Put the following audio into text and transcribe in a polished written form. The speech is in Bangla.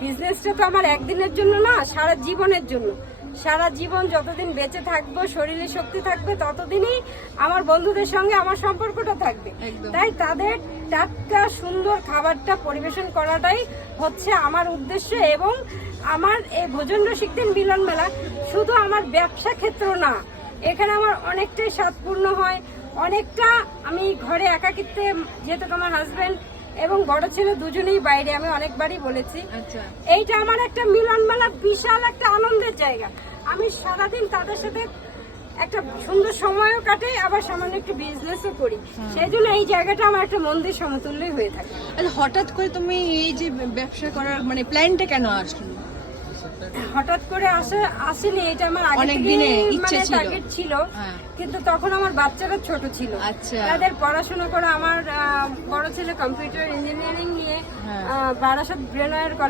বিজনেসটা তো আমার একদিনের জন্য না, সারা জীবনের জন্য। সারা জীবন যতদিন বেঁচে থাকবো, শরীরে শক্তি থাকবে, ততদিনই আমার বন্ধুদের সঙ্গে আমার সম্পর্কটা থাকবে। তাই তাদের টাটকা সুন্দর খাবারটা পরিবেশন করাটাই হচ্ছে আমার উদ্দেশ্য। এবং আমার এই ভোজন রসিকদের মিলন মেলা শুধু আমার ব্যবসা ক্ষেত্র না, এখানে আমার অনেকটাই স্বাদপূর্ণ হয়। অনেকটা আমি ঘরে একাকিত্বে, যেহেতু আমার হাজবেন্ড এবং বড় ছেলে দুজনেই বাইরে, আমি অনেকবারই বলেছি, এইটা আমার একটা মিলন মেলা, বিশাল একটা আনন্দের জায়গা। আমি সারাদিন তাদের সাথে একটা সুন্দর সময়ও কাটে, আবার সামান্য একটু বিজনেসও করি। সেই জন্য এই জায়গাটা আমার একটা মন্দির সমতুল্যই হয়ে থাকে। হঠাৎ করে তুমি এই যে ব্যবসা করার মানে প্ল্যানটা কেন আসলো? হঠাৎ করে আসেনি, এটা আমার আগে অনেক থেকেই দিনের ইচ্ছে ছিল। টার্গেট ছিল। কিন্তু তখন আমার বাচ্চারা ছোট ছিল, আচ্ছা। তাদের পড়াশোনা করে, আমার বড় ছেলে কম্পিউটার ইঞ্জিনিয়ারিং নিয়ে বারাসাত ব্রেনওয়্যার কলেজ